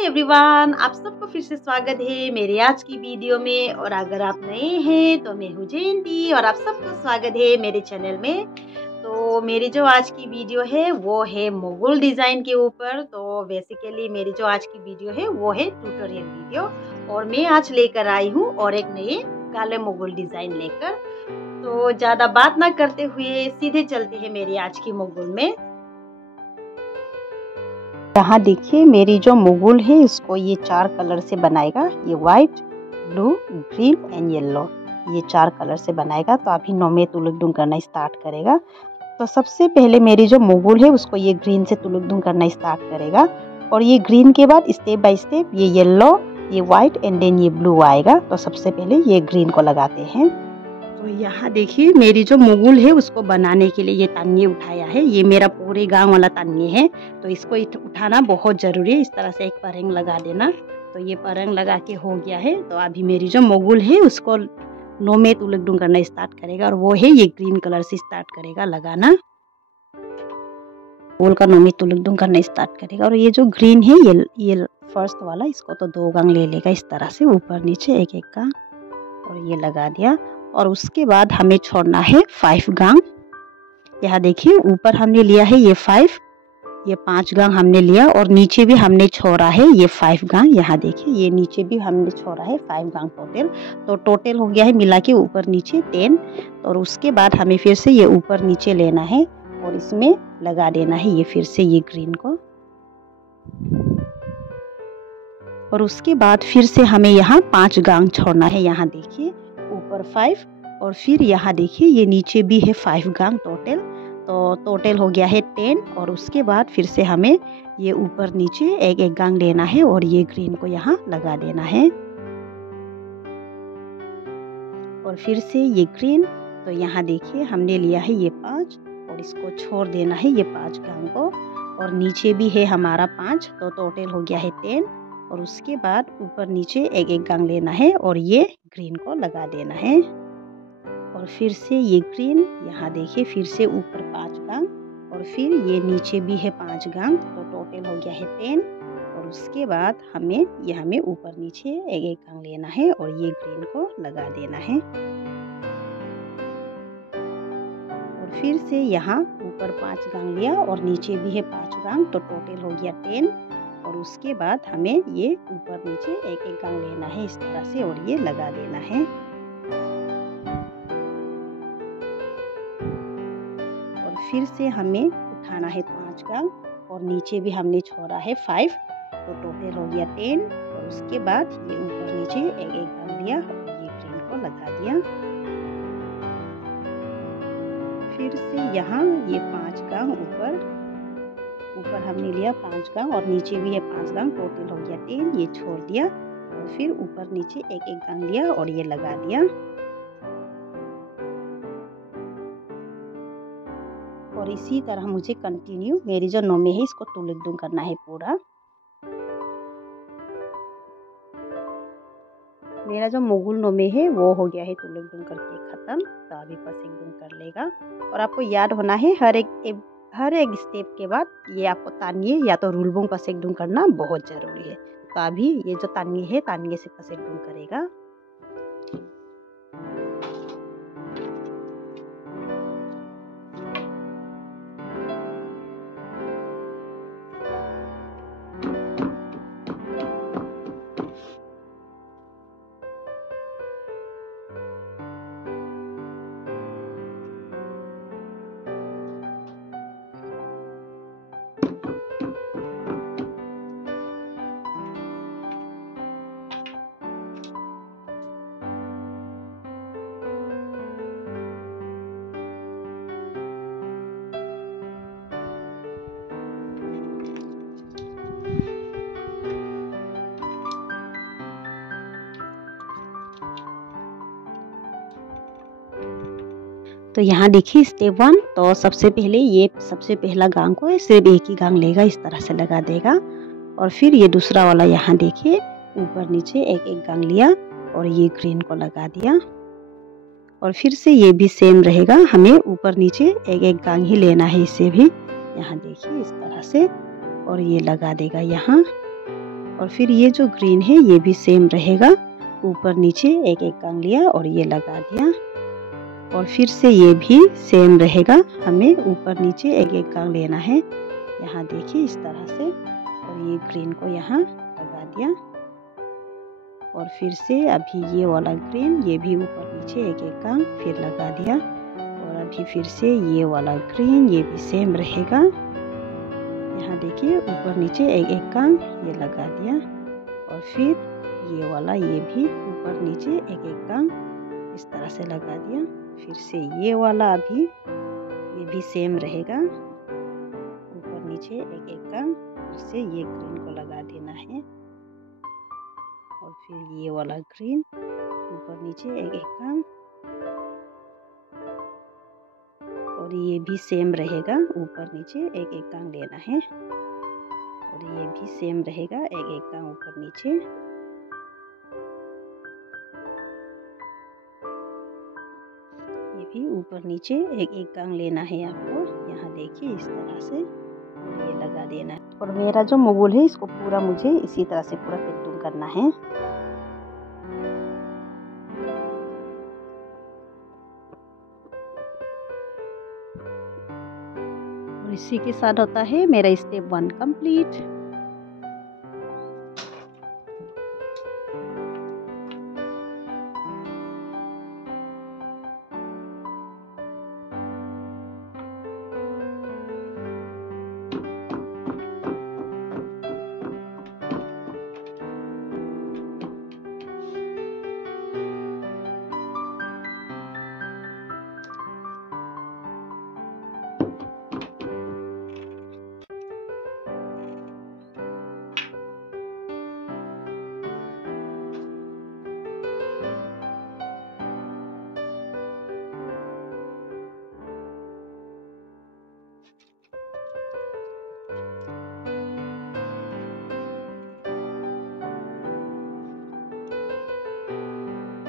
Hi everyone, आप सबको फिर से स्वागत है मेरे आज की वीडियो में। और अगर आप नए हैं तो मैं हूँ जयंती और आप सबको स्वागत है मेरे चैनल में। तो मेरी जो आज की वीडियो है वो है मुगल डिज़ाइन के ऊपर। तो बेसिकली मेरी जो आज की वीडियो है वो है ट्यूटोरियल वीडियो और मैं आज लेकर आई हूँ और एक नए काले मुगल डिज़ाइन लेकर। तो ज़्यादा बात ना करते हुए सीधे चलते हैं मेरी आज की मुगल में। यहाँ देखिए मेरी जो मुगल है इसको ये 4 कलर से बनाएगा। ये white, blue, green and yellow, ये 4 कलर से बनाएगा। तो अभी नोमे तुलुकदुम करना स्टार्ट करेगा। तो सबसे पहले मेरी जो मुगल है उसको ये ग्रीन से तुलुकदुम करना स्टार्ट करेगा और ये ग्रीन के बाद स्टेप बाय स्टेप ये येलो, ये वाइट एंड देन ये ब्लू आएगा। तो सबसे पहले ये ग्रीन को लगाते हैं। तो यहाँ देखिए मेरी जो मुगल है उसको बनाने के लिए ये तानिए उठाया है। ये मेरा पूरे गांव वाला तानिए है, तो इसको उठाना बहुत ज़रूरी है। इस तरह से एक परंग लगा देना। तो ये परंग लगा के हो गया है। तो अभी मेरी जो मुगल है उसको नोमे तुलुकदुम करना स्टार्ट करेगा और वो है ये ग्रीन कलर से स्टार्ट करेगा लगाना। मुगल का नोमे तुलुकदुम करना स्टार्ट करेगा और ये जो ग्रीन है ये फर्स्ट वाला, इसको तो 2 गांग ले लेगा इस तरह से ऊपर नीचे एक एक गांग और ये लगा दिया। और उसके बाद हमें छोड़ना है 5 गांग। यहाँ देखिए ऊपर हमने लिया है ये 5, ये 5 गांग हमने लिया और नीचे भी हमने छोड़ा है ये 5 गांग। यहाँ देखिए ये नीचे भी हमने छोड़ा है 5 गांग टोटल। तो टोटल हो गया है मिला के ऊपर नीचे 10। और उसके बाद हमें फिर से ये ऊपर नीचे लेना है और इसमें लगा देना है ये फिर से ये ग्रीन को। और उसके बाद फिर से हमें यहाँ 5 गांग छोड़ना है। यहाँ देखिए ऊपर 5 और फिर यहाँ देखिए ये नीचे भी है 5 गांग टोटल। तो टोटल हो गया है 10। और उसके बाद फिर से हमें ये ऊपर नीचे एक एक गांग लेना है और ये ग्रीन को यहाँ लगा देना है और फिर से ये ग्रीन। तो यहाँ देखिए हमने लिया है ये 5 और इसको छोड़ देना है ये 5 गांग को। और नीचे भी है हमारा 5, तो टोटल हो गया है 10। और उसके बाद ऊपर नीचे एक एक गांग लेना है और ये ग्रीन को लगा देना है और फिर से ये ग्रीन। यहाँ देखिए फिर से ऊपर 5 गांग और फिर ये नीचे भी है 5 गांग, तो टोटल हो गया है 10। और उसके बाद हमें ऊपर नीचे एक एक गांग लेना है और ये ग्रीन को लगा देना है। और फिर से यहाँ ऊपर 5 गांग लिया और नीचे भी है 5 गांग, तो टोटल हो गया 10। और उसके बाद हमें ये ऊपर नीचे एक एक गांग लेना है इस तरह से और ये लगा देना है। और फिर से हमें उठाना है 5 गांग और नीचे भी हमने छोड़ा है 5, तो टोटल हो गया 10। और उसके बाद ये ऊपर नीचे एक एक गांग लिया और ये ग्रीन को लगा दिया। फिर से यहाँ ये 5 गांग ऊपर हमने लिया 5 गांग और नीचे भी है 5 गांग, टोटल हो गया 10। ये छोड़ दिया और फिर ऊपर नीचे एक एक गांग लिया और ये लगा दिया। और इसी तरह मुझे कंटिन्यू मेरी जो नोमे है इसको तुलुकदुम करना है पूरा। मेरा जो मुगल नोमे है वो हो गया है तुलुकदुम करके खत्म। तो अभी पसेकदुम कर लेगा। और आपको याद होना है हर एक स्टेप के बाद ये आपको तानिए या तो रुलबुंग पसेकदुम करना बहुत ज़रूरी है। तो अभी ये जो तानिए है तानिए से पसेकदुम करेगा। तो यहाँ देखिए स्टेप 1। तो सबसे पहला गांग को सिर्फ एक ही गांग लेगा, इस तरह से लगा देगा। और फिर ये दूसरा वाला यहाँ देखिए ऊपर नीचे एक एक गांग लिया और ये ग्रीन को लगा दिया। और फिर से ये भी सेम रहेगा, हमें ऊपर नीचे एक एक गांग ही लेना है इसे भी। यहाँ देखिए इस तरह से और ये लगा देगा यहाँ। और फिर ये जो ग्रीन है ये भी सेम रहेगा, ऊपर नीचे एक एक कंग लिया और ये लगा दिया। और फिर से ये भी सेम रहेगा, हमें ऊपर नीचे एक एक कंग लेना है। यहाँ देखिए इस तरह से, और ये ग्रीन को यहाँ लगा दिया। और फिर से अभी ये वाला ग्रीन, ये भी ऊपर नीचे एक एक कंग फिर लगा दिया। और अभी फिर से ये वाला ग्रीन, ये भी सेम रहेगा। यहाँ देखिए ऊपर नीचे एक एक कंग ये लगा दिया। और फिर ये वाला, ये भी ऊपर नीचे एक एक कंग इस तरह से लगा दिया। फिर से ये वाला अभी ये भी सेम रहेगा, ऊपर नीचे एक एक कंग, फिर से ये ग्रीन को लगा देना है। और फिर ये वाला ग्रीन, ऊपर नीचे एक एक कंग, और ये भी सेम रहेगा, ऊपर नीचे एक एक कंग लेना है। और ये भी सेम रहेगा, एक एक कंग ऊपर नीचे। ये भी ऊपर नीचे एक एक कंग लेना है आपको। यहाँ देखिए इस तरह से ये लगा देना है। और मेरा जो मुगुल है इसको पूरा मुझे इसी तरह से पूरा तेतुम करना है। और इसी के साथ होता है मेरा स्टेप 1 कंप्लीट।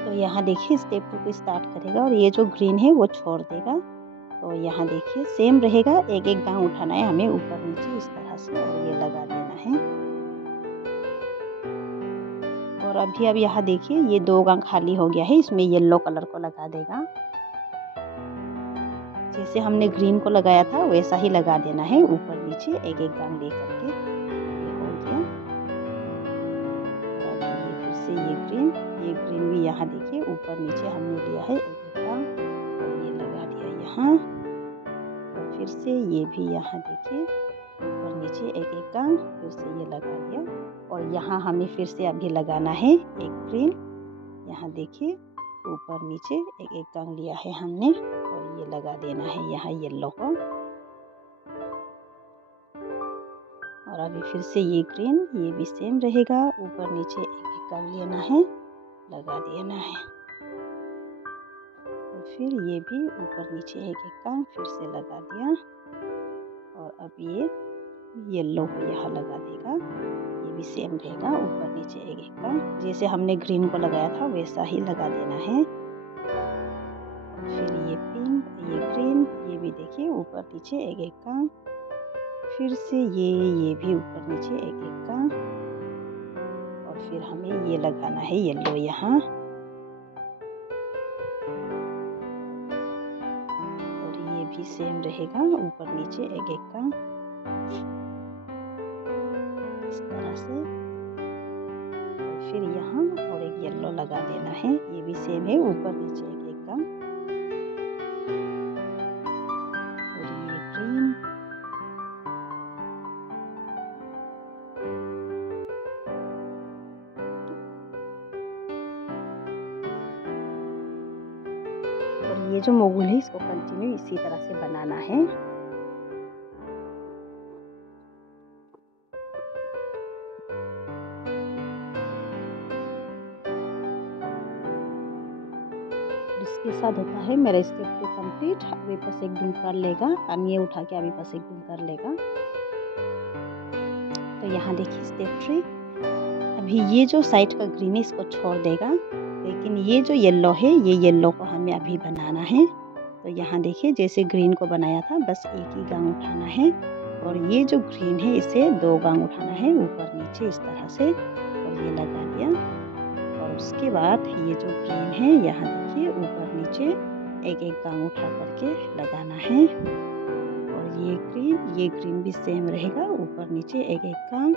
तो यहाँ देखिए स्टेप 2 को स्टार्ट करेगा और ये जो ग्रीन है वो छोड़ देगा। तो यहाँ देखिए सेम रहेगा, एक एक गांव उठाना है हमें ऊपर नीचे इस तरह से, और ये लगा देना है। और अभी अब यहाँ देखिए ये 2 गांव खाली हो गया है, इसमें येलो कलर को लगा देगा। जैसे हमने ग्रीन को लगाया था वैसा ही लगा देना है, ऊपर नीचे एक एक गांव ले करके। ये हो गया। अभी ये फिर से ये ग्रीन भी यहाँ देखिए ऊपर नीचे हमने लिया है एक एक गांव, और ये लगा दिया यहाँ। और फिर से ये भी यहाँ देखिए ऊपर नीचे एक एक गांव, फिर से ये लगा दिया। और यहाँ हमें फिर से अभी लगाना है एक ग्रीन। यहाँ देखिए ऊपर नीचे एक एक गांव लिया है हमने, और ये लगा देना है यहाँ येलो को। और अभी फिर से ये ग्रीन, ये भी सेम रहेगा, ऊपर नीचे एक एक गांव लेना है, लगा देना है। और फिर ये भी ऊपर नीचे एक एक गांव फिर से लगा दिया। और अब ये येलो को यहाँ लगा देगा, ये भी सेम रहेगा, ऊपर नीचे एक एक गांव, जैसे हमने ग्रीन को लगाया था वैसा ही लगा देना है। और फिर ये पिंक, ये ग्रीन, ये भी देखिए ऊपर नीचे एक एक गांव, फिर से ये भी ऊपर नीचे एक एक गांव। और फिर हमें ये लगाना है येलो यहाँ। और ये भी सेम रहेगा, ऊपर नीचे एक एक गांव इस तरह से। और फिर यहाँ और एक येलो लगा देना है, ये भी सेम है, ऊपर नीचे एक एक गांव। और ये ग्रीन, और ये जो मोगुल है इसको कंटिन्यू इसी तरह से बनाना है। इसके साथ होता है मेरा स्टेप 2 कंप्लीट। अभी बस एक डूम कर लेगा, पानी उठा के अभी बस एक डूम कर लेगा। तो यहाँ देखिए स्टेप 3। अभी ये जो साइड का ग्रीन है इसको छोड़ देगा, लेकिन ये जो येलो है ये येलो को हमें अभी बनाना है। तो यहाँ देखिए जैसे ग्रीन को बनाया था बस एक ही गांव उठाना है, और ये जो ग्रीन है इसे 2 गांग उठाना है ऊपर नीचे इस तरह से, और ये लगा दिया। और उसके बाद ये जो ग्रीन है यहाँ देखिए ऊपर नीचे एक एक गांग उठा करके लगाना है। और ये ग्रीन भी सेम रहेगा, ऊपर नीचे एक एक गांग।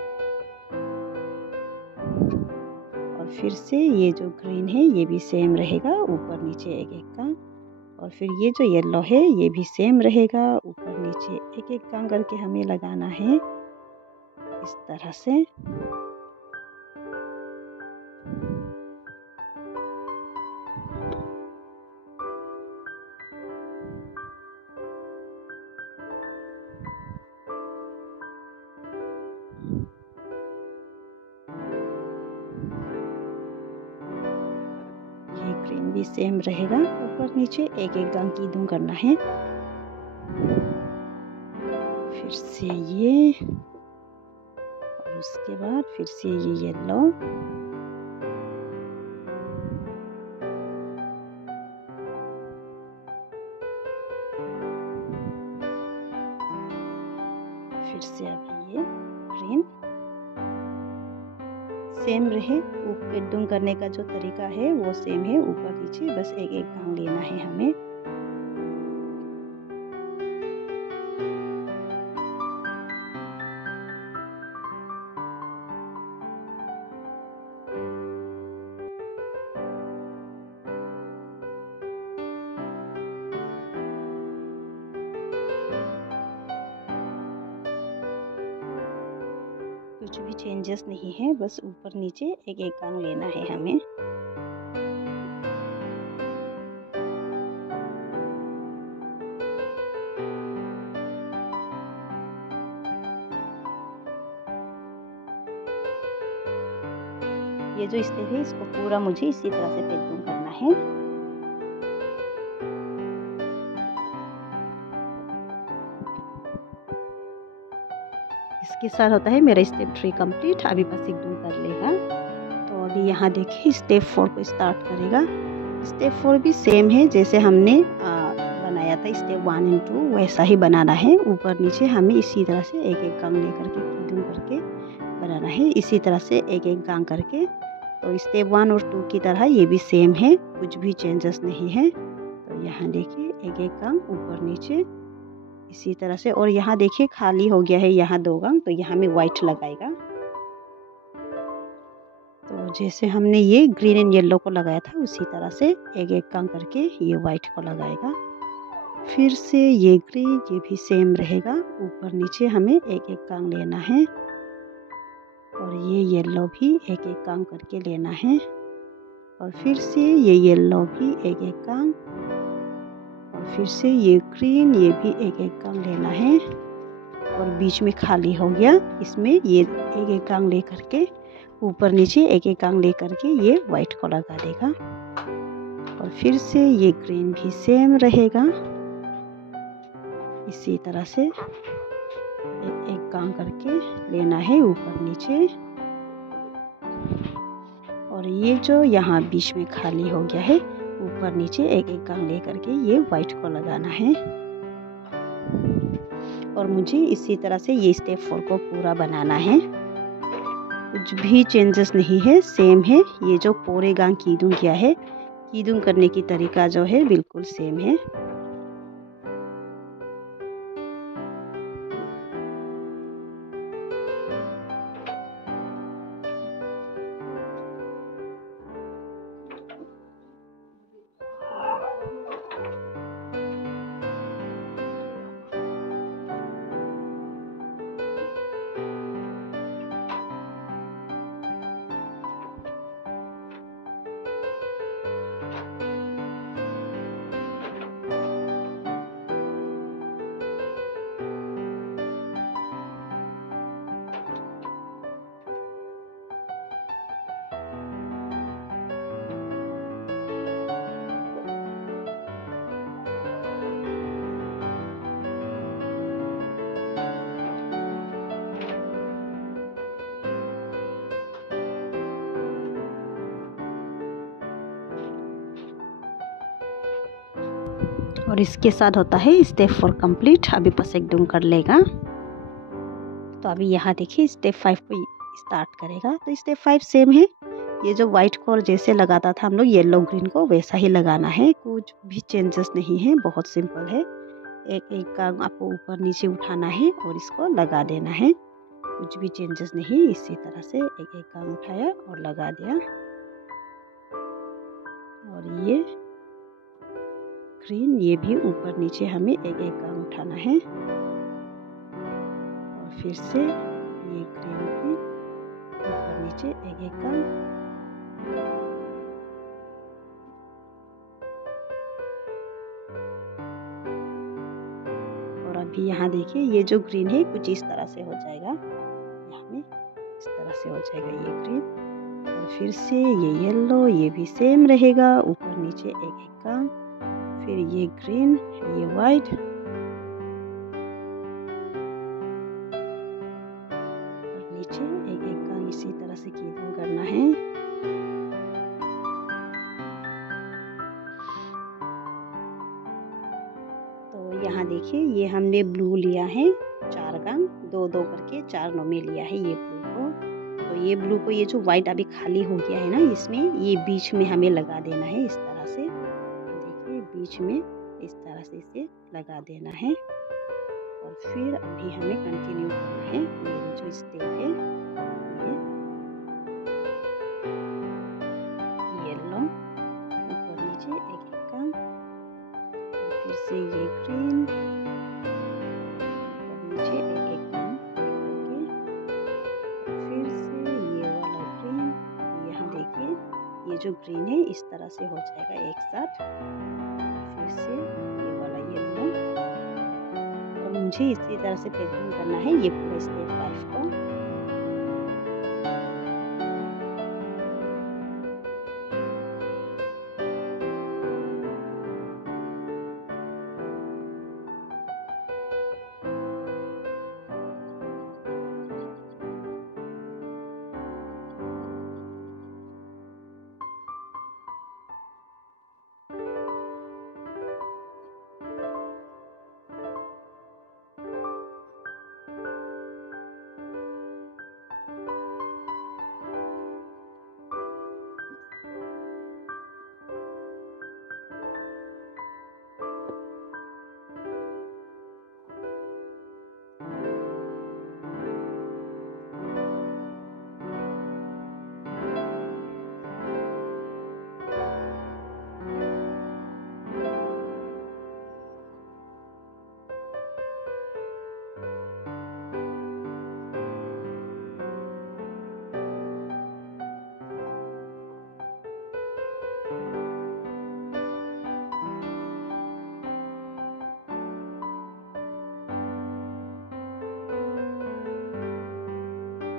और फिर से ये जो ग्रीन है ये भी सेम रहेगा, ऊपर नीचे एक एक गांग। और फिर ये जो येलो है ये भी सेम रहेगा, ऊपर नीचे एक एक गांग करके हमें लगाना है इस तरह से। ये ग्रीन भी सेम रहेगा, ऊपर नीचे एक एक गांग कीदुम करना है। फिर से ये, और उसके बाद फिर से ये येलो। फिर से अभी ये ग्रीन सेम रहे, कीदुम करने का जो तरीका है वो सेम है, ऊपर नीचे बस एक एक गांग लेना है हमें। कुछ भी चेंजेस नहीं है, बस ऊपर नीचे एक एक गांग लेना है हमें। ये जो स्टेप है इसको पूरा मुझे इसी तरह से कीदुम करना है। इसके साथ होता है मेरा स्टेप 3 कंप्लीट। अभी बस एक दूर कर लेगा। तो अभी यहाँ देखिए स्टेप 4 को स्टार्ट करेगा। स्टेप 4 भी सेम है जैसे हमने बनाया था स्टेप 1 एंड 2, वैसा ही बनाना है। ऊपर नीचे हमें इसी तरह से एक एक गांग लेकर के कीदुम करके बनाना है, इसी तरह से एक एक गांग करके। तो स्टेप 1 और 2 की तरह ये भी सेम है, कुछ भी चेंजेस नहीं है। तो यहाँ देखिए एक एक गांग ऊपर नीचे इसी तरह से। और यहाँ देखिए खाली हो गया है यहाँ 2 गांग, तो यहाँ में वाइट लगाएगा। तो जैसे हमने ये ग्रीन एंड येलो को लगाया था उसी तरह से एक एक गांग करके ये वाइट को लगाएगा। फिर से ये ग्रीन, ये भी सेम रहेगा, ऊपर नीचे हमें एक एक गांग लेना है। और ये येलो भी एक एक गांग करके लेना है। और फिर से ये येलो भी एक एक गांग। और फिर से ये ग्रीन, ये भी एक एक गांग लेना है। और बीच में खाली हो गया, इसमें ये एक एक गांग ले करके ऊपर नीचे एक एक गांग ले करके ये वाइट को लगा देगा। और फिर से ये ग्रीन भी सेम रहेगा, इसी तरह से एक एक गांग करके लेना है ऊपर नीचे। और ये जो यहाँ बीच में खाली हो गया है, ऊपर नीचे एक एक गांग ले करके ये वाइट को लगाना है। और मुझे इसी तरह से ये स्टेप 4 को पूरा बनाना है, कुछ भी चेंजेस नहीं है, सेम है। ये जो पूरे गांग कीदुम किया है, कीदुम करने की तरीका जो है बिल्कुल सेम है। और इसके साथ होता है स्टेप 4 कंप्लीट। अभी बस एक डूम कर लेगा। तो अभी यहाँ देखिए स्टेप 5 को स्टार्ट करेगा। तो स्टेप 5 सेम है, ये जो वाइट को जैसे लगाता था हम लोग येलो ग्रीन को वैसा ही लगाना है, कुछ भी चेंजेस नहीं है, बहुत सिंपल है। एक एक का आपको ऊपर नीचे उठाना है और इसको लगा देना है, कुछ भी चेंजेस नहीं। इसी तरह से एक एक काम उठाया और लगा दिया। और ये ग्रीन, ये भी ऊपर नीचे हमें एक एक काम उठाना है। और फिर से ये ग्रीन भी ऊपर नीचे एक एक काम। और अभी यहाँ देखिए ये जो ग्रीन है कुछ इस तरह से हो जाएगा, यहाँ में इस तरह से हो जाएगा ये ग्रीन। और फिर से ये येलो, ये भी सेम रहेगा, ऊपर नीचे एक एक काम। फिर ये ग्रीन, ये वाइट, और नीचे एक एक काम इसी तरह से कीप करना है। तो यहाँ देखिए ये हमने ब्लू लिया है, 4 काम, 2-2 करके 4 नोमे लिया है ये ब्लू को। तो ये ब्लू को, ये जो व्हाइट अभी खाली हो गया है ना, इसमें ये बीच में हमें लगा देना है इस तरह से। देखिए बीच में इस तरह से इसे लगा देना है। और फिर अभी हमें कंटिन्यू करना है। मेरी जो स्टेप है ये येलो, ऊपर नीचे एक एक काम। फिर से ये ग्रीन, ऊपर नीचे एक एक काम करके। फिर से ये वाला ग्रीन, यहाँ देखिए ये जो ग्रीन है इस तरह से हो जाएगा एक साथ। फिर से ये वाला येलो, और मुझे इसी तरह से पेंटिंग करना है ये पूरे स्टेप 5 को।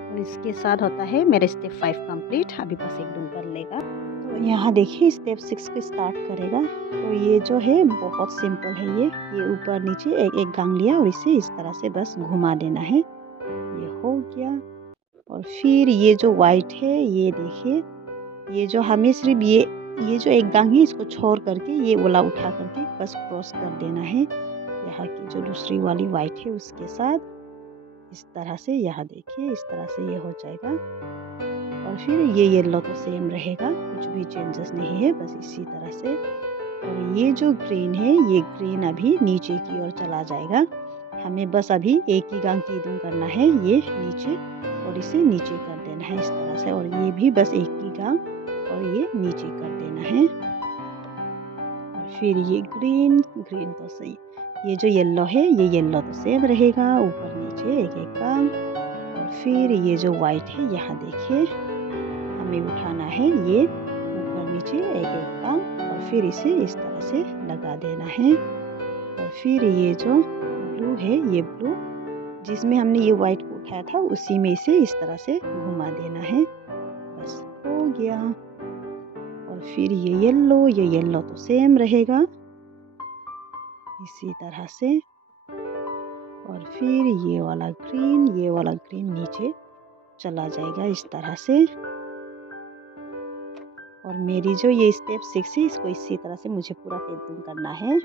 और इसके साथ होता है मेरा स्टेप 5 कंप्लीट। अभी बस एक डून कर लेगा। तो यहाँ देखिए स्टेप 6 को स्टार्ट करेगा। तो ये जो है बहुत सिंपल है, ये ऊपर नीचे एक एक गांग लिया और इसे इस तरह से बस घुमा देना है। ये हो गया। और फिर ये जो वाइट है, ये देखिए ये जो हमें सिर्फ ये जो एक गांग है इसको छोड़ करके ये वाला उठा करके बस क्रॉस कर देना है यहाँ की जो दूसरी वाली वाइट है उसके साथ, इस तरह से। यहाँ देखिए इस तरह से ये हो जाएगा। और फिर ये येलो तो सेम रहेगा, कुछ भी चेंजेस नहीं है, बस इसी तरह से। और ये जो ग्रीन है, ये ग्रीन अभी नीचे की ओर चला जाएगा। हमें बस अभी एक ही गांग की दूं करना है, ये नीचे, और इसे नीचे कर देना है इस तरह से। और ये भी बस एक ही गांग और ये नीचे कर देना है। और फिर ये ग्रीन तो सही, ये जो येलो है ये येलो तो सेम रहेगा, ऊपर नीचे एक एक काम। और फिर ये जो वाइट है, यहाँ देखिए हमें उठाना है ये ऊपर नीचे एक एक काम, और फिर इसे इस तरह से लगा देना है। और फिर ये जो ब्लू है, ये ब्लू जिसमें हमने ये वाइट को उठाया था उसी में इसे इस तरह से घुमा देना है, बस हो गया। और फिर ये येलो तो सेम रहेगा इसी तरह से। और फिर ये वाला ग्रीन नीचे चला जाएगा इस तरह से। और मेरी जो ये स्टेप 6 है इसको इसी तरह से मुझे पूरा पेंटिंग करना है।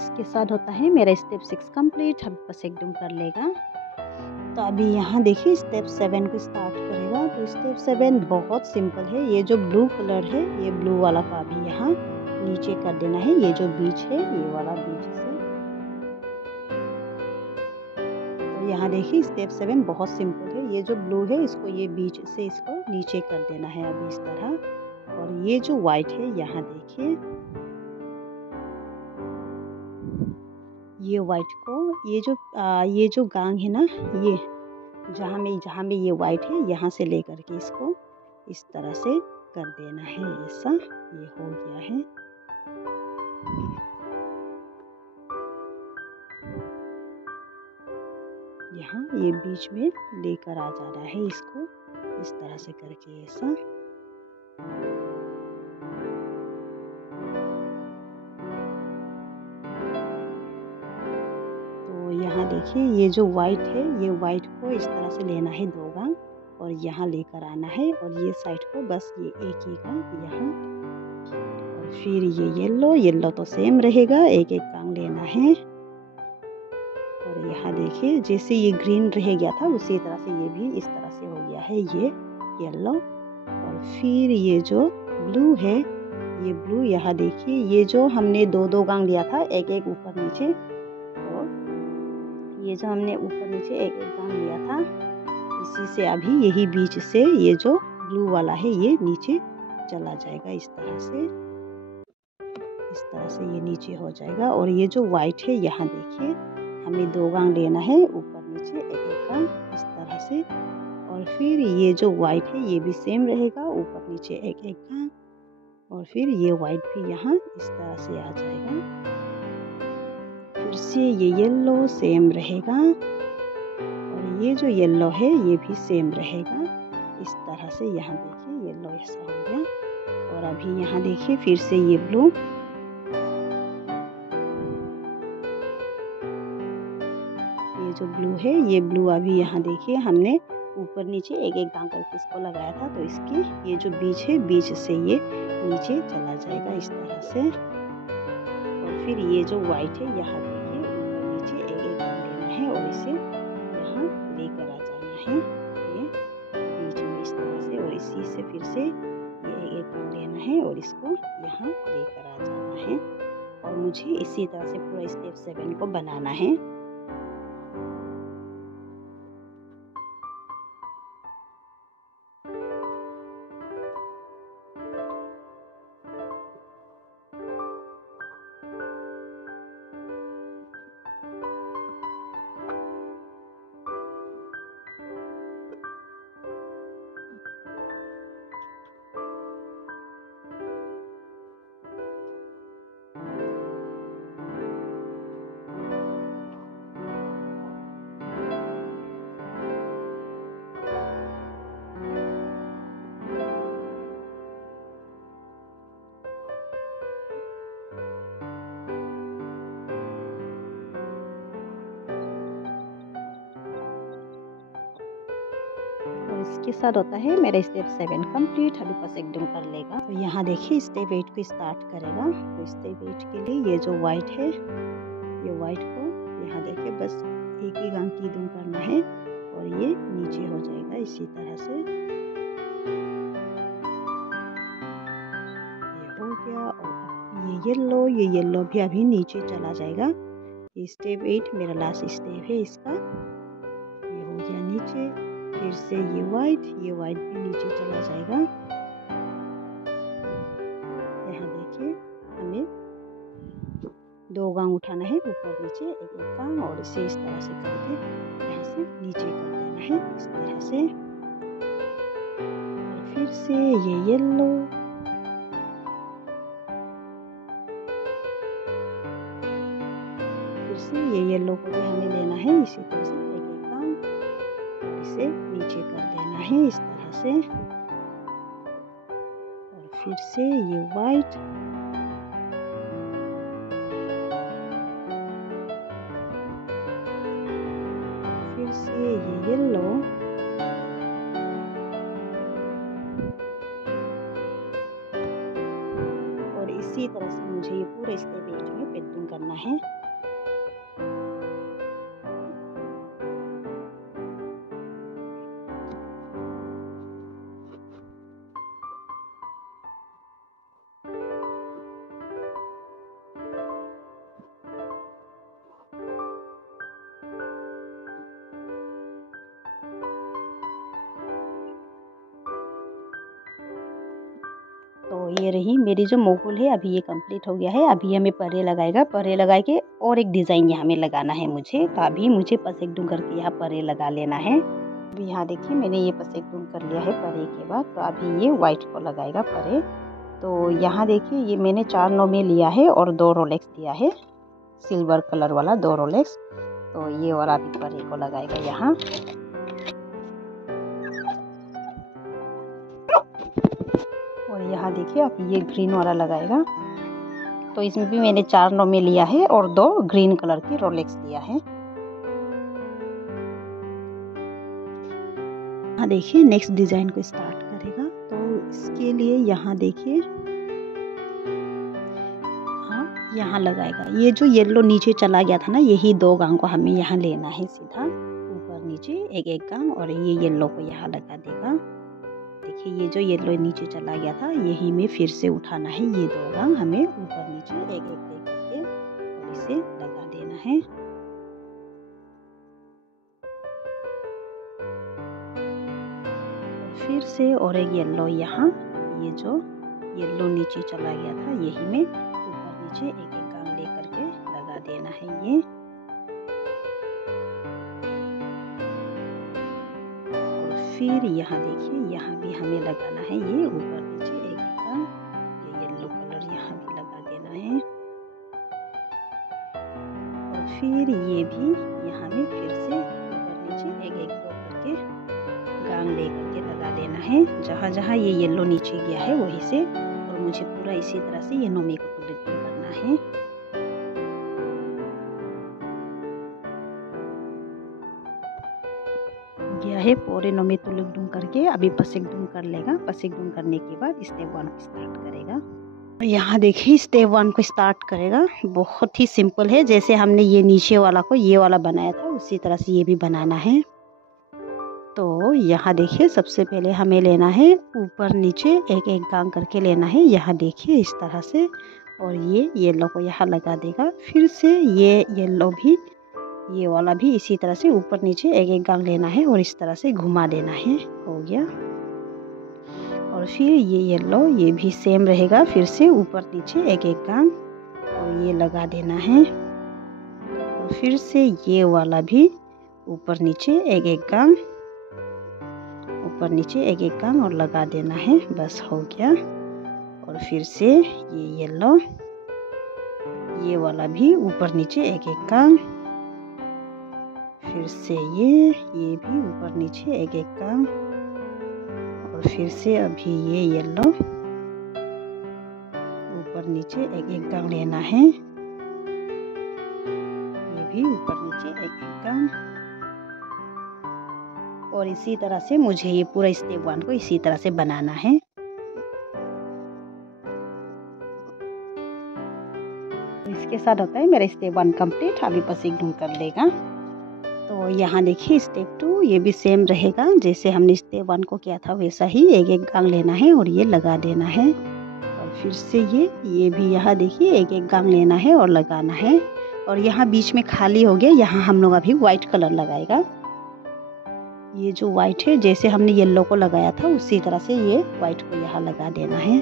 इसके साथ होता है मेरा स्टेप 6 कंप्लीट। अब बस एकदम कर लेगा। तो अभी यहाँ देखिए स्टेप 7 को स्टार्ट करेगा। तो स्टेप 7 बहुत सिंपल है। ये जो ब्लू कलर है, ये ब्लू वाला को अभी यहाँ नीचे कर देना है। ये जो बीच है, ये वाला बीच से। तो यहाँ देखिए स्टेप 7 बहुत सिंपल है। ये जो ब्लू है, इसको ये बीच से इसको नीचे कर देना है अभी इस तरह। और ये जो व्हाइट है, यहाँ देखिए ये व्हाइट को ये जो गांग है ना, ये जहाँ में ये व्हाइट है, यहाँ से लेकर के इसको इस तरह से कर देना है। ऐसा ये हो गया है। यहाँ ये बीच में लेकर आ जा रहा है इसको इस तरह से करके ऐसा। यहाँ देखिए ये जो व्हाइट है, ये व्हाइट को इस तरह से लेना है 2 गांग और यहाँ लेकर आना है। और ये साइड को बस ये एक ही गांग यहाँ। और फिर ये येलो तो सेम रहेगा, एक एक गांग लेना है। और यहाँ देखिए जैसे ये ग्रीन रह गया था, उसी तरह से ये भी इस तरह से हो गया है ये येलो। और फिर ये जो ब्लू है, ये ब्लू यहाँ देखिए ये जो हमने 2 गांग लिया था, एक एक ऊपर नीचे। ये जो हमने ऊपर नीचे एक एक गांग लिया था, इसी से अभी यही बीच से ये जो ब्लू वाला है, ये नीचे चला जाएगा इस तरह से ये नीचे हो जाएगा। और ये जो व्हाइट है, यहाँ देखिए हमें 2 गांग लेना है, ऊपर नीचे एक एक गांग इस तरह से। और फिर ये जो व्हाइट है, ये भी सेम रहेगा, ऊपर नीचे एक एक गांग। और फिर ये व्हाइट भी यहाँ इस तरह से आ जाएगा। फिर से ये येलो सेम रहेगा। और ये जो येलो है, ये भी सेम रहेगा इस तरह से। यहाँ देखिए येलो ऐसा हो गया। और अभी यहाँ देखिए फिर से ये ब्लू, ये जो ब्लू है, ये ब्लू अभी यहाँ देखिए हमने ऊपर नीचे एक एक गांग करके इसको लगाया था, तो इसकी ये जो बीच है, बीच से ये नीचे चला जाएगा इस तरह से। और फिर ये जो व्हाइट है, यहाँ देखिए ऊपर नीचे एक एक गांग लेना है और इसे यहाँ लेकर आ जाना है ये बीच में इस तरह से। और इसी से फिर से ये एक एक गांग लेना है और इसको यहाँ लेकर आ जाना है। और मुझे इसी तरह से पूरा स्टेप 7 को बनाना है। इसके साथ होता है मेरा स्टेप 7 कंप्लीट। अभी बस एकदम कर लेगा। तो यहाँ देखिए स्टेप 8 को स्टार्ट करेगा। तो स्टेप 8 के लिए ये जो व्हाइट है, ये व्हाइट को यहाँ देखिए बस एक ही गांग की दूं करना है और ये नीचे हो जाएगा इसी तरह से। ये हो गया। और ये येलो भी अभी नीचे चला जाएगा। ये स्टेप 8 मेरा लास्ट स्टेप है इसका। ये हो गया नीचे। फिर से ये व्हाइट भी नीचे चला जाएगा। यहाँ देखिए हमें 2 गांग उठाना है, ऊपर नीचे एक एक गांग, और इसे इस तरह से करके यहाँ से नीचे कर देना है इस तरह से। और फिर से ये येलो, फिर से ये येलो को भी हमें लेना है इसी तरह से एक एक गांग, और इसे नीचे कर देना है इस तरह से। और फिर से ये व्हाइट, फिर से ये येलो, और इसी तरह से मुझे ये पूरे स्टेप 8 में पेंटिंग करना है। तो ये रही मेरी जो मोगुल है, अभी ये कंप्लीट हो गया है। अभी हमें परे लगाएगा, परे लगा के और एक डिज़ाइन यहाँ में लगाना है मुझे। तो अभी मुझे पसेक-डुम करके यहाँ परे लगा लेना है। अभी यहाँ देखिए मैंने ये पसेक-डुम कर लिया है परे के बाद। तो अभी ये वाइट को लगाएगा परे। तो यहाँ देखिए ये मैंने 4 नोमे लिया है और 2 रोलेक्स दिया है, सिल्वर कलर वाला 2 रोलेक्स। तो ये वाला अभी परे को लगाएगा यहाँ। और यहाँ देखिए अभी ये ग्रीन वाला लगाएगा। तो इसमें भी मैंने 4 नोमे लिया है और 2 ग्रीन कलर की रोलेक्स लिया है। यहाँ देखिए नेक्स्ट डिज़ाइन को स्टार्ट करेगा। तो इसके लिए यहाँ देखिए हाँ यहाँ लगाएगा। ये जो येलो नीचे चला गया था ना, यही 2 गांव को हमें यहाँ लेना है सीधा ऊपर नीचे एक गांव, और ये येलो को यहाँ लगा देगा। देखिए ये जो येलो नीचे चला गया था यही में फिर से उठाना है। ये 2 गांव हमें ऊपर नीचे एक ले करके और इसे लगा देना है। फिर से और एक येलो यहाँ, ये जो येलो नीचे चला गया था यही में ऊपर नीचे एक गांव ले करके लगा देना है ये। फिर यहाँ देखिए यहाँ भी हमें लगाना है ये ऊपर नीचे एक गांव। ये येलो कलर यहाँ भी लगा देना है। और फिर ये भी यहाँ में फिर से ऊपर नीचे एक करके गांव ले करके लगा देना है। जहाँ जहाँ ये येलो नीचे गया है वहीं से, और मुझे पूरा इसी तरह से ये नोमे को टुलिप करना है। गया है पूरे नोमे तुलुक-डुम करके। अभी पसेक-डुम कर लेगा। पसेक-डुम करने के बाद स्टेप 1 स्टार्ट करेगा। यहाँ देखिए स्टेप 1 को स्टार्ट करेगा। बहुत ही सिंपल है, जैसे हमने ये नीचे वाला को ये वाला बनाया था उसी तरह से ये भी बनाना है। तो यहाँ देखिए सबसे पहले हमें लेना है ऊपर नीचे एक गांव करके लेना है। यहाँ देखिए इस तरह से, और ये येलो को यहाँ लगा देगा। फिर से ये येलो भी, ये वाला भी इसी तरह से ऊपर नीचे एक गांव लेना है और इस तरह से घुमा देना है। हो गया। और फिर ये येलो ये भी सेम रहेगा, फिर से ऊपर नीचे एक गांव और ये लगा देना है। और फिर से ये वाला भी ऊपर नीचे एक गांव, ऊपर नीचे एक गांव और लगा देना है। बस हो गया। और फिर से ये येलो, ये वाला भी ऊपर नीचे एक गांव, फिर से ये भी ऊपर नीचे एक गांव, और फिर से अभी ये येलो ऊपर नीचे एक गांव लेना है। ये भी ऊपर नीचे एक गांव, और इसी तरह से मुझे ये पूरा स्टेप 1 को इसी तरह से बनाना है। इसके साथ होता है मेरा स्टेप 1 कंप्लीट। अभी पसेक-डुम कर लेगा। तो यहाँ देखिए स्टेप 2 ये भी सेम रहेगा, जैसे हमने स्टेप 1 को किया था वैसा ही एक गांव लेना है और ये लगा देना है। और फिर से ये भी यहाँ देखिए एक गांव लेना है और लगाना है। और यहाँ बीच में खाली हो गया, यहाँ हम लोग अभी वाइट कलर लगाएगा। ये जो वाइट है जैसे हमने येलो को लगाया था उसी तरह से ये वाइट को यहाँ लगा देना है।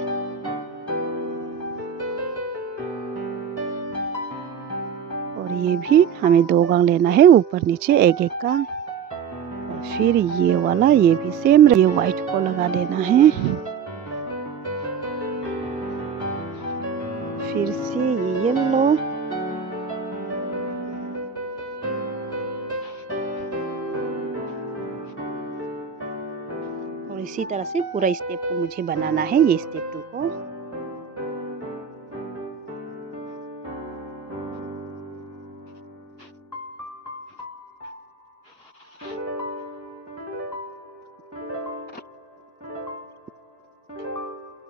और ये भी हमें 2 गांव लेना है, ऊपर नीचे एक गांव। और फिर ये वाला ये भी सेम, ये वाइट को लगा देना है। फिर से ये येलो, और इसी तरह से पूरा स्टेप को मुझे बनाना है, ये स्टेप 2 को।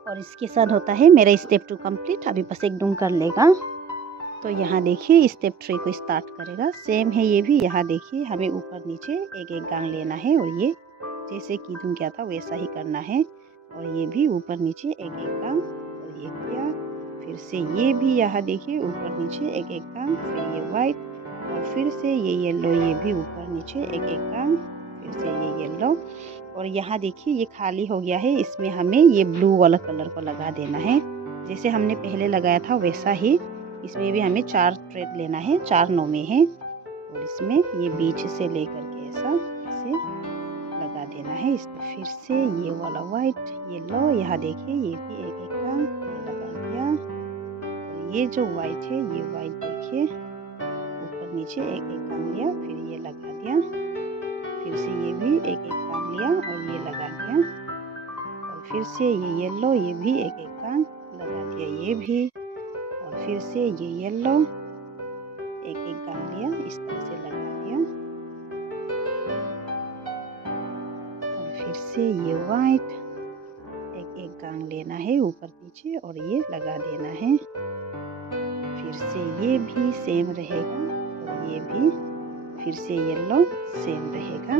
और इसके साथ होता है मेरा स्टेप 2 कंप्लीट। अभी पसेक-डुम कर लेगा। तो यहाँ देखिए स्टेप 3 को स्टार्ट करेगा। सेम है ये भी। यहाँ देखिए हमें ऊपर नीचे एक एक गांग लेना है और ये जैसे कीदुन किया था वैसा ही करना है। और ये भी ऊपर नीचे एक एक गांग और ये किया। फिर से ये भी यहाँ देखिए ऊपर नीचे एक एक गांग, फिर ये वाइट और फिर से ये येलो, ये भी ऊपर नीचे एक एक गांग, फिर से ये येलो। और यहाँ देखिए ये खाली हो गया है, इसमें हमें ये ब्लू वाला कलर को लगा देना है। जैसे हमने पहले लगाया था वैसा ही इसमें भी हमें 4 थ्रेड लेना है, 4 नोमे हैं और इसमें ये बीच से लेकर के ऐसा इसे लगा देना है। इसमें फिर से ये वाला वाइट येलो, यहाँ देखिए ये भी एक एक का ये लगा दिया। और ये जो वाइट है ये वाइट देखिए ऊपर नीचे एक एक काम लिया, फिर ये लगा दिया। फिर से ये भी एक एक काम लिया और ये लगा दिया। और फिर से ये येलो, ये भी एक एक काम लगा दिया, ये भी। और फिर से ये येलो एक एक गांग लिया, इस तरह से लगा दिया। और फिर से ये वाइट एक एक गांग लेना है ऊपर नीचे और ये लगा देना है। फिर से ये भी सेम रहेगा और ये भी फिर से येलो सेम रहेगा।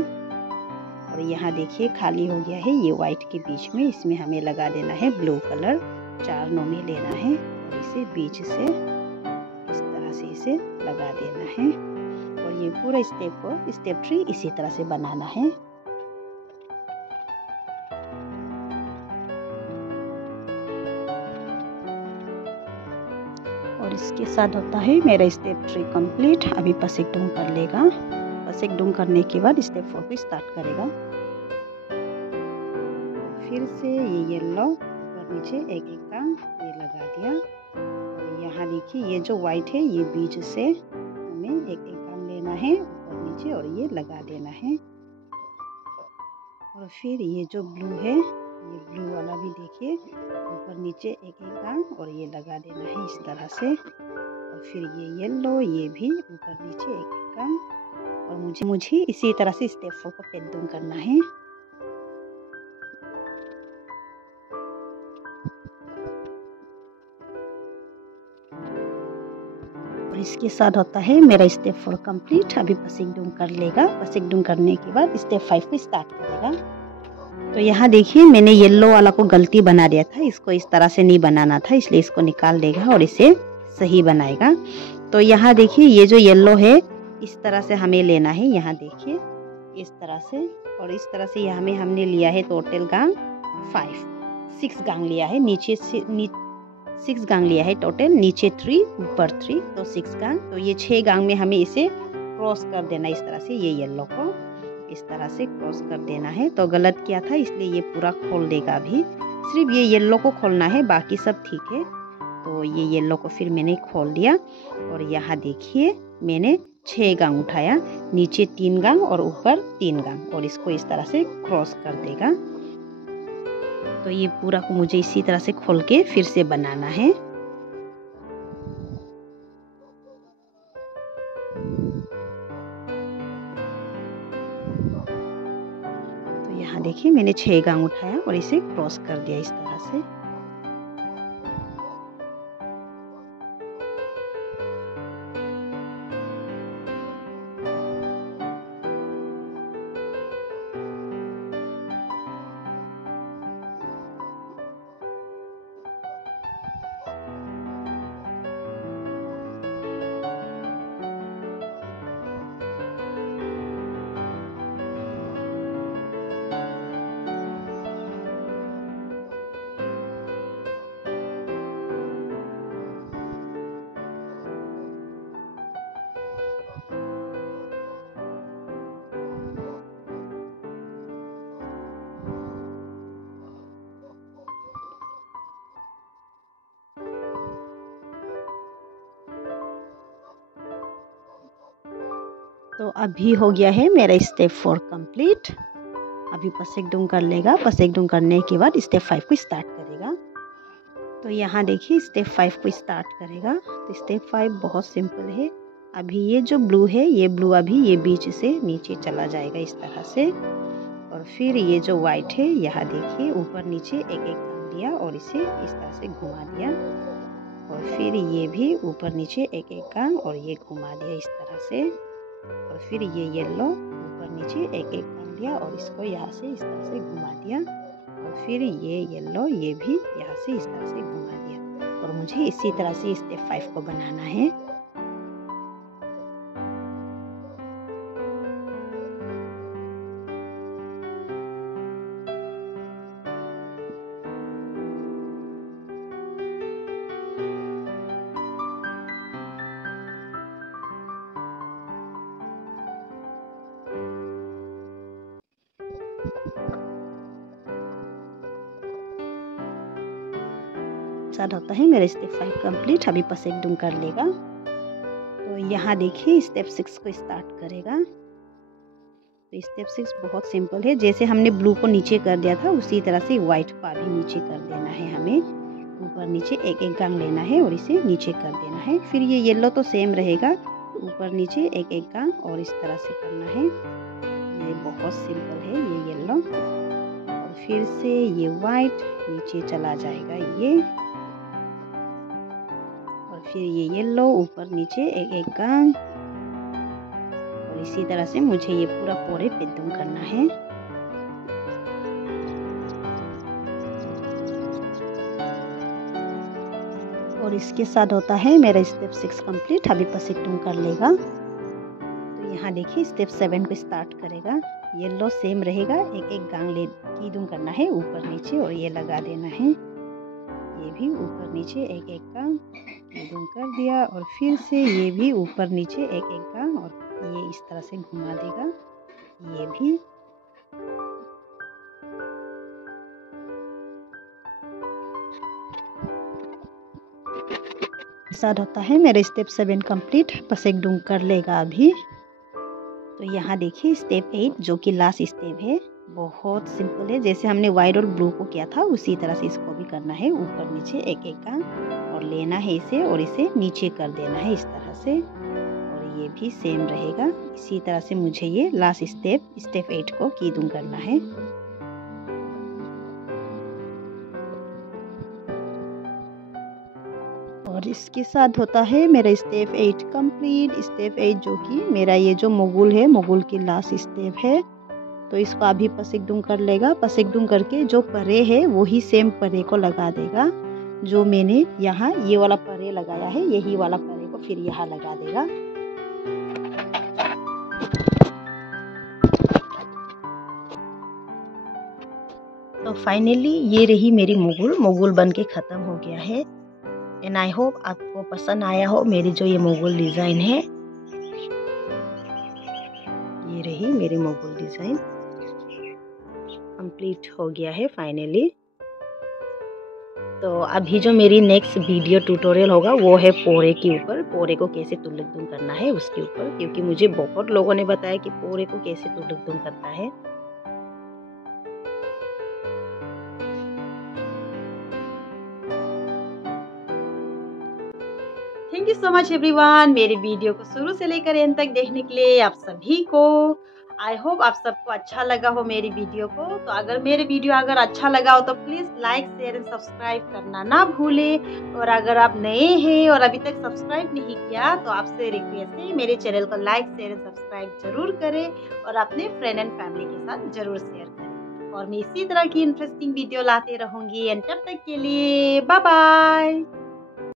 और यहाँ देखिए खाली हो गया है ये वाइट के बीच में, इसमें हमें लगा देना है ब्लू कलर। 4 नोमे लेना है और इसे बीच से इस तरह से इसे लगा देना है। और ये पूरा स्टेप को स्टेप 3 इसी तरह से बनाना है। और इसके साथ होता है मेरा स्टेप 3 कंप्लीट। अभी पसेकडुम कर लेगा। पसेकडुम करने के बाद स्टेप 4 को स्टार्ट करेगा। फिर से ये येलो ऊपर नीचे एक एक का ये लगा दिया। और यहाँ देखिए ये जो वाइट है ये बीच से हमें एक एक काम लेना है ऊपर नीचे और ये लगा देना है। और फिर ये जो ब्लू है ये ब्लू वाला भी देखिए ऊपर नीचे एक एक गांग और ये लगा देना है इस तरह से। और फिर ये येलो, ये भी ऊपर नीचे एक एक गांग। और मुझे इसी तरह से स्टेप 4 को पेंडुम करना है। और इसके साथ होता है मेरा स्टेप 4 कंप्लीट। अभी पसेकडुम कर लेगा। पसेकडुम करने के बाद स्टेप 5 को स्टार्ट करेगा। तो यहाँ देखिए मैंने येलो वाला को गलती बना दिया था, इसको इस तरह से नहीं बनाना था, इसलिए इसको निकाल देगा और इसे सही बनाएगा। तो यहाँ देखिए ये जो येलो है इस तरह से हमें लेना है। यहाँ देखिए इस तरह से और इस तरह से यहाँ में हमने लिया है टोटल गांग 6 गांग लिया है। नीचे से 6 गांग लिया है टोटल, नीचे 3 ऊपर 3 तो 6 गांग। तो ये 6 गांग में हमें इसे क्रॉस कर देना इस तरह से, ये येलो को इस तरह से क्रॉस कर देना है। तो गलत किया था इसलिए ये पूरा खोल देगा। अभी सिर्फ ये येलो को खोलना है, बाकी सब ठीक है। तो ये येलो को फिर मैंने खोल दिया। और यहाँ देखिए मैंने 6 गांग उठाया, नीचे 3 गांग और ऊपर 3 गांग और इसको इस तरह से क्रॉस कर देगा। तो ये पूरा को मुझे इसी तरह से खोल के फिर से बनाना है। तो यहाँ देखिए मैंने 6 गांग उठाया और इसे क्रॉस कर दिया इस तरह से। तो अभी हो गया है मेरा स्टेप 4 कंप्लीट। अभी पसेकडुम कर लेगा। पसेकडुम करने के बाद स्टेप 5 को स्टार्ट करेगा। तो यहाँ देखिए स्टेप 5 को स्टार्ट करेगा। तो स्टेप 5 बहुत सिंपल है। अभी ये जो ब्लू है ये ब्लू अभी ये बीच से नीचे चला जाएगा इस तरह से। और फिर ये जो वाइट है यहाँ देखिए ऊपर नीचे एक एक काम लिया और इसे इस तरह से घुमा दिया। और फिर ये भी ऊपर नीचे एक एक गांग और ये घुमा दिया इस तरह से। और फिर ये येलो ऊपर नीचे एक एक गांग लिया और इसको यहाँ से इस तरह से घुमा दिया। और फिर ये येलो ये भी यहाँ से इस तरह से घुमा दिया। और मुझे इसी तरह से स्टेप 5 को बनाना है। साथ होता है मेरा स्टेप 5 कंप्लीट। अभी पसेकडुम कर लेगा। तो यहाँ देखिए स्टेप 6 को स्टार्ट करेगा। तो स्टेप 6 बहुत सिंपल है। जैसे हमने ब्लू को नीचे कर दिया था उसी तरह से व्हाइट को अभी नीचे कर देना है। हमें ऊपर नीचे एक एक गांग लेना है और इसे नीचे कर देना है। फिर ये येलो तो सेम रहेगा, ऊपर नीचे एक एक गांग और इस तरह से करना है। ये बहुत सिंपल है ये येलो। और फिर से ये व्हाइट नीचे चला जाएगा ये। और फिर ये येलो ऊपर नीचे एक एक गांग। और इसी तरह से मुझे ये पूरा पूरे पेदुम करना है। और इसके साथ होता है मेरा स्टेप 6 कंप्लीट। अभी पसेकडुम कर लेगा। तो यहाँ देखिए स्टेप 7 को स्टार्ट करेगा। येलो सेम रहेगा, एक एक गांग ले कीदुम करना है ऊपर नीचे और ये लगा देना है। ये भी ऊपर नीचे एक एक गांग कीदुम कर दिया। और फिर से ये भी ऊपर नीचे एक एक गांग और ये इस तरह से घुमा देगा। ये भी साथ होता है मेरा स्टेप 7 कंप्लीट। पसेकडुम कर लेगा अभी। तो यहाँ देखिए स्टेप 8 जो कि लास्ट स्टेप है, बहुत सिंपल है। जैसे हमने व्हाइट और ब्लू को किया था उसी तरह से इसको भी करना है। ऊपर नीचे एक एक गांग और लेना है इसे और इसे नीचे कर देना है इस तरह से। और ये भी सेम रहेगा। इसी तरह से मुझे ये लास्ट स्टेप 8 को कीदुम करना है। और इसके साथ होता है मेरा स्टेप 8 कंप्लीट। स्टेप 8 जो कि मेरा ये जो मुगुल है, मुगुल की लास्ट स्टेप है। तो इसको अभी पसेकडुम कर लेगा। पसेकडुम करके जो परे है वही सेम परे को लगा देगा। जो मैंने यहाँ ये वाला परे लगाया है यही वाला परे को फिर यहाँ लगा देगा। तो फाइनली ये रही मेरी मुगुल बन के ख़त्म हो गया है। एंड आई होप आपको पसंद आया हो मेरी जो ये मुगुल डिज़ाइन है। ये रही मेरी मुगुल डिज़ाइन कंप्लीट हो गया है फाइनली। तो अभी जो मेरी नेक्स्ट वीडियो ट्यूटोरियल होगा वो है पोरे के ऊपर। पोरे को कैसे तुलुकदुम करना है उसके ऊपर, क्योंकि मुझे बहुत लोगों ने बताया कि पोरे को कैसे तुलुकदुम करता है। Thank you so much everyone मेरी वीडियो को शुरू से लेकर एंड तक देखने के लिए आप सभी को। आई होप आप सबको अच्छा लगा हो मेरी वीडियो को। तो अगर मेरे वीडियो अच्छा लगा हो तो please like share and subscribe करना ना भूलें। और अगर आप नए हैं और अभी तक सब्सक्राइब नहीं किया तो आपसे रिक्वेस्ट है मेरे चैनल को लाइक शेयर एंड सब्सक्राइब जरूर करें और अपने फ्रेंड एंड फैमिली के साथ जरूर शेयर करें। और मैं इसी तरह की इंटरेस्टिंग वीडियो लाते रहूँगी। एंड तब तक के लिए बाय बाय।